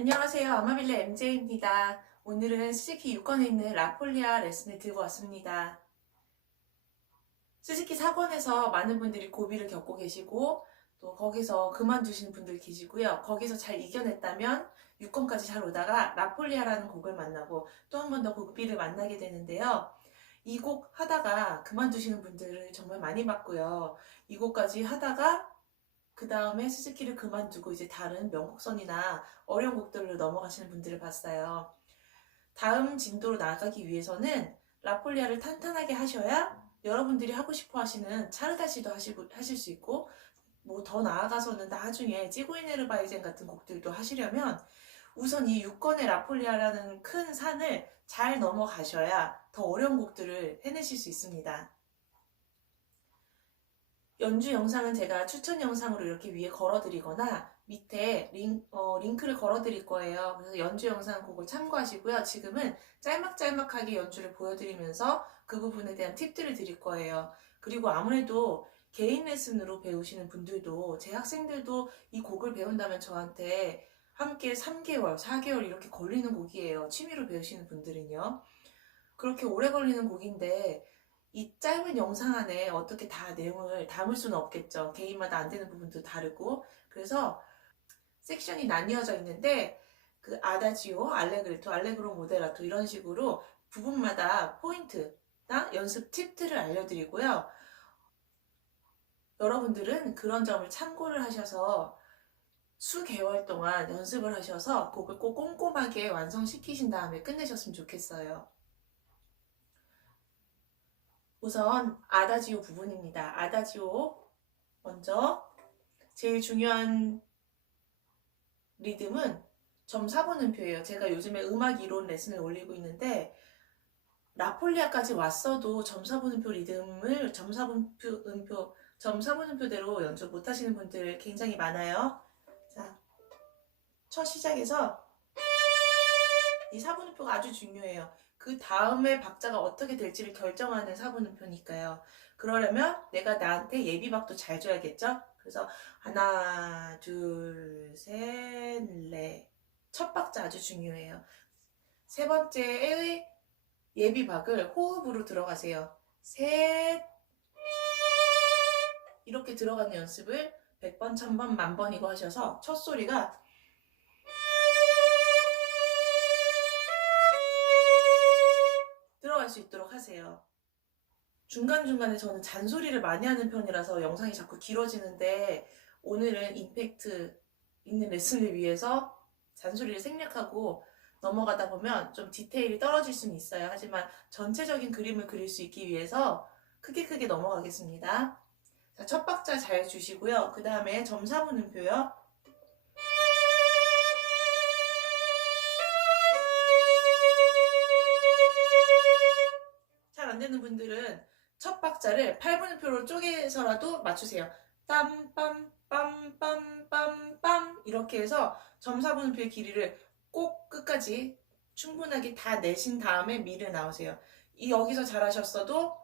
안녕하세요. 아마빌레 MJ입니다. 오늘은 스즈키 유권에 있는 라폴리아 레슨을 들고 왔습니다. 스즈키 사건에서 많은 분들이 고비를 겪고 계시고 또 거기서 그만두시는 분들 계시고요. 거기서 잘 이겨냈다면 6권까지 잘 오다가 라폴리아라는 곡을 만나고 또 한 번 더 고비를 만나게 되는데요. 이 곡 하다가 그만두시는 분들을 정말 많이 봤고요. 이 곡까지 하다가 그 다음에 스즈키를 그만두고 이제 다른 명곡선이나 어려운 곡들로 넘어가시는 분들을 봤어요. 다음 진도로 나아가기 위해서는 라폴리아를 탄탄하게 하셔야 여러분들이 하고 싶어 하시는 차르다시도 하실 수 있고, 뭐 더 나아가서는 나중에 찌고이네르바이젠 같은 곡들도 하시려면 우선 이 6권의 라폴리아라는 큰 산을 잘 넘어가셔야 더 어려운 곡들을 해내실 수 있습니다. 연주 영상은 제가 추천 영상으로 이렇게 위에 걸어드리거나 밑에 링크를 걸어드릴 거예요. 그래서 연주 영상 그걸 참고하시고요. 지금은 짤막짤막하게 연주를 보여드리면서 그 부분에 대한 팁들을 드릴 거예요. 그리고 아무래도 개인 레슨으로 배우시는 분들도, 제 학생들도 이 곡을 배운다면 저한테 함께 3개월, 4개월 이렇게 걸리는 곡이에요. 취미로 배우시는 분들은요. 그렇게 오래 걸리는 곡인데 이 짧은 영상 안에 어떻게 다 내용을 담을 수는 없겠죠. 개인마다 안 되는 부분도 다르고. 그래서 섹션이 나뉘어져 있는데 그 아다지오, 알레그레토, 알레그로 모데라토 이런 식으로 부분마다 포인트나 연습 팁들을 알려드리고요. 여러분들은 그런 점을 참고를 하셔서 수개월 동안 연습을 하셔서 곡을 꼭 꼼꼼하게 완성시키신 다음에 끝내셨으면 좋겠어요. 우선 아다지오 부분입니다. 아다지오 먼저 제일 중요한 리듬은 점사분음표예요. 제가 요즘에 음악 이론 레슨을 올리고 있는데 라폴리아까지 왔어도 점사분음표 리듬을 점사분음표대로 연주 못하시는 분들 굉장히 많아요. 자, 첫 시작에서 이 사분음표가 아주 중요해요. 그 다음에 박자가 어떻게 될지를 결정하는 사분음표니까요. 그러려면 내가 나한테 예비박도 잘 줘야겠죠? 그래서 하나, 둘, 셋, 넷. 첫 박자 아주 중요해요. 세 번째의 예비박을 호흡으로 들어가세요. 셋. 이렇게 들어가는 연습을 100번, 1000번, 10,000번 이거 하셔서 첫 소리가 들어갈 수 있도록 하세요. 중간중간에 저는 잔소리를 많이 하는 편이라서 영상이 자꾸 길어지는데 오늘은 임팩트 있는 레슨을 위해서 잔소리를 생략하고 넘어가다 보면 좀 디테일이 떨어질 수는 있어요. 하지만 전체적인 그림을 그릴 수 있기 위해서 크게 넘어가겠습니다. 자, 첫 박자 잘 주시고요. 그 다음에 점사분음표요. 잘 안되는 분들은 첫 박자를 8분음표로 쪼개서라도 맞추세요. 땀빰빰빰빰빰 이렇게 해서 점사분음표의 길이를 꼭 끝까지 충분하게 다 내신 다음에 미를 나오세요. 여기서 잘하셨어도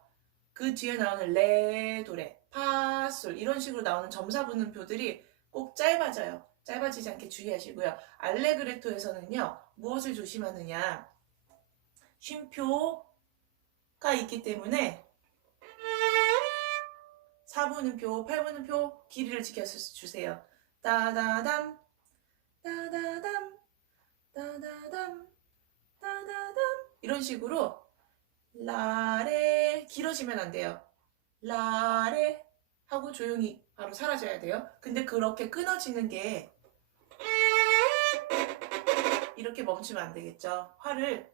그 뒤에 나오는 레, 도레, 파, 솔 이런 식으로 나오는 점사분음표들이 꼭 짧아져요. 짧아지지 않게 주의하시고요. 알레그레토에서는요. 무엇을 조심하느냐. 쉼표가 있기 때문에 4분음표, 8분음표 길이를 지켜주세요. 따다담, 따다담, 따다담, 따다담 이런 식으로 라레 길어지면 안 돼요. 라레 하고 조용히 바로 사라져야 돼요. 근데 그렇게 끊어지는 게 이렇게 멈추면 안 되겠죠. 활을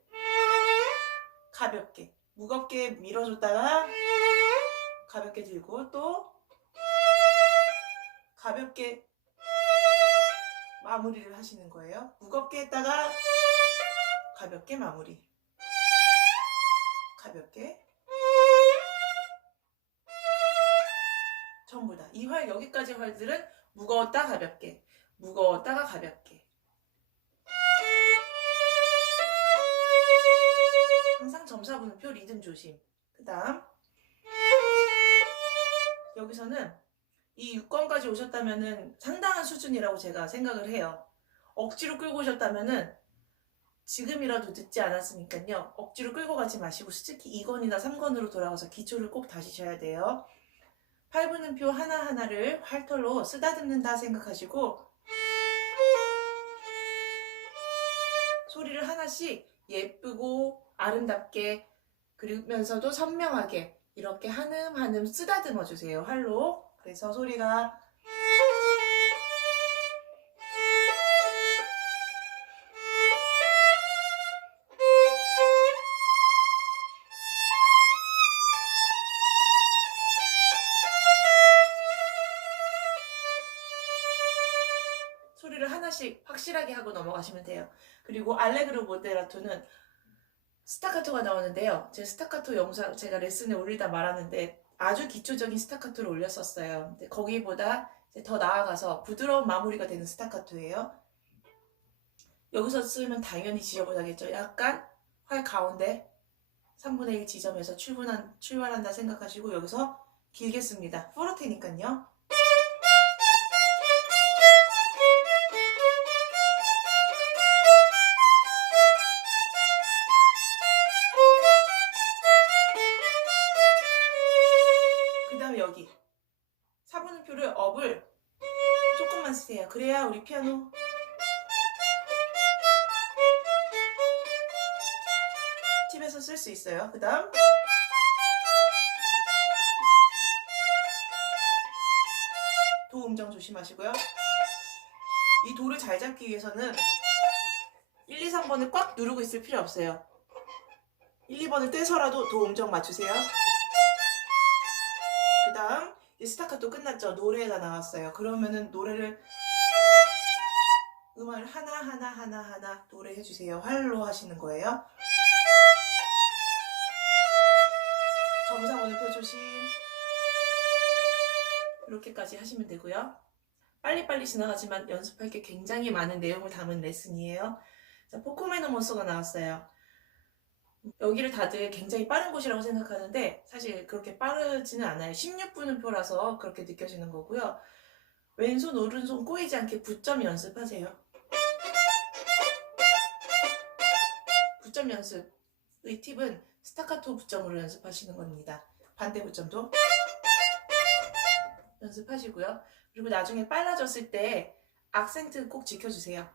가볍게, 무겁게 밀어줬다가 가볍게 들고 또 가볍게 마무리를 하시는 거예요. 무겁게 했다가 가볍게 마무리. 가볍게. 전부 다. 이 활, 여기까지 활들은 무거웠다 가볍게. 무거웠다가 가볍게. 항상 점사분음표 리듬 조심. 그 다음 여기서는 이 6권까지 오셨다면 상당한 수준이라고 제가 생각을 해요. 억지로 끌고 오셨다면은 지금이라도 늦지 않았으니까요. 억지로 끌고 가지 마시고 특히 2권이나 3권으로 돌아가서 기초를 꼭 다지셔야 돼요. 팔분음표 하나하나를 활털로 쓰다듬는다 생각하시고 소리를 하나씩 예쁘고 아름답게 그리면서도 선명하게 이렇게 한음한음 쓰다듬어 주세요. 활로. 그래서 소리가 소리를 하나씩 확실하게 하고 넘어가시면 돼요. 그리고 알레그로 모데라토는 스타카토가 나오는데요. 제 스타카토 영상 제가 레슨에 올리다 말았는데 아주 기초적인 스타카토를 올렸었어요. 근데 거기보다 더 나아가서 부드러운 마무리가 되는 스타카토예요. 여기서 쓰면 당연히 지저분하겠죠. 약간 활 가운데 3분의 1 지점에서 출발한다 생각하시고 여기서 길게 씁니다. 포르테니까요. 그 다음에 여기 4분음표를 업을 조금만 쓰세요. 그래야 우리 피아노 팁에서 쓸 수 있어요. 그 다음 도 음정 조심하시고요. 이 도를 잘 잡기 위해서는 1, 2, 3번을 꽉 누르고 있을 필요 없어요. 1, 2번을 떼서라도 도 음정 맞추세요. 그 다음 스타카토 끝났죠. 노래가 나왔어요. 그러면은 노래를 음을 하나 노래해 주세요. 활로 하시는 거예요. 점사번호표 조심. 이렇게까지 하시면 되고요. 빨리빨리 지나가지만 연습할 게 굉장히 많은 내용을 담은 레슨이에요. 자, 포코메노모소가 나왔어요. 여기를 다들 굉장히 빠른 곳이라고 생각하는데 사실 그렇게 빠르지는 않아요. 16분음표라서 그렇게 느껴지는 거고요. 왼손 오른손 꼬이지 않게 붙점 연습하세요. 붙점 연습의 팁은 스타카토 붙점으로 연습하시는 겁니다. 반대 붙점도 연습하시고요. 그리고 나중에 빨라졌을 때 악센트 꼭 지켜주세요.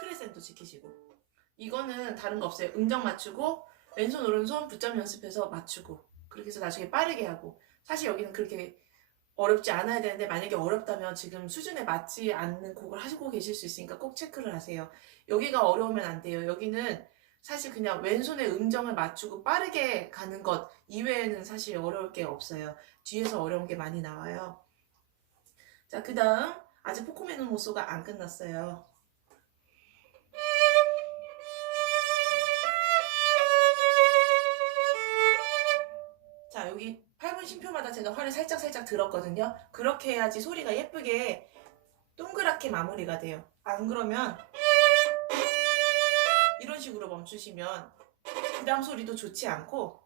크레센도 지키시고 이거는 다른 거 없어요. 음정 맞추고 왼손 오른손 붙점 연습해서 맞추고 그렇게 해서 나중에 빠르게 하고 사실 여기는 그렇게 어렵지 않아야 되는데 만약에 어렵다면 지금 수준에 맞지 않는 곡을 하시고 계실 수 있으니까 꼭 체크를 하세요. 여기가 어려우면 안 돼요. 여기는 사실 그냥 왼손의 음정을 맞추고 빠르게 가는 것 이외에는 사실 어려울 게 없어요. 뒤에서 어려운 게 많이 나와요. 자, 그 다음 아직 포코메노모소가 안 끝났어요. 자, 여기 8분 쉼표마다 제가 활을 살짝 들었거든요. 그렇게 해야지 소리가 예쁘게 동그랗게 마무리가 돼요. 안 그러면 이런 식으로 멈추시면 그 다음 소리도 좋지 않고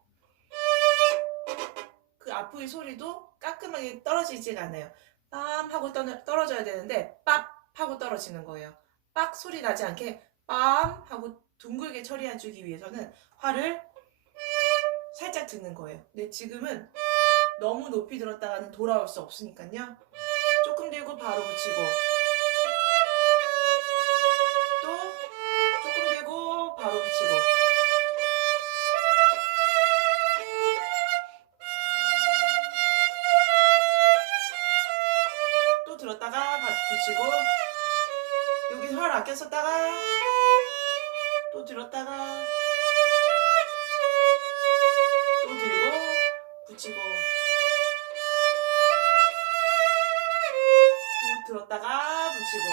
그 앞의 소리도 깔끔하게 떨어지지가 않아요. 빰 하고 떨어져야 되는데 빡 하고 떨어지는 거예요. 빡 소리 나지 않게 빰 하고 둥글게 처리해주기 위해서는 활을 살짝 드는 거예요. 근데 지금은 너무 높이 들었다가는 돌아올 수 없으니까요. 조금 들고 바로 붙이고 또 조금 들고 바로 붙이고 또 들었다가 붙이고 여기 활 아껴 썼다가 또 들었다가 또 들고 붙이고 또 들었다가 붙이고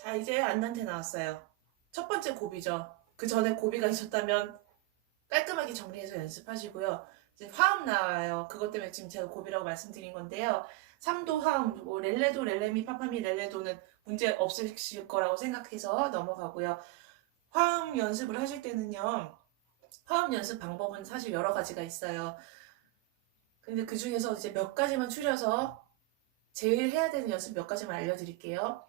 자 이제 안단테 나왔어요. 첫 번째 고비죠. 그 전에 고비가 있었다면 깔끔하게 정리해서 연습하시고요. 이제 화음 나와요. 그것 때문에 지금 제가 고비라고 말씀드린 건데요. 3도 화음, 뭐 렐레도, 렐레미, 파파미, 렐레도는 문제 없으실 거라고 생각해서 넘어가고요. 화음 연습을 하실 때는요. 화음 연습 방법은 사실 여러 가지가 있어요. 근데 그 중에서 이제 몇 가지만 추려서 제일 해야 되는 연습 몇 가지만 알려드릴게요.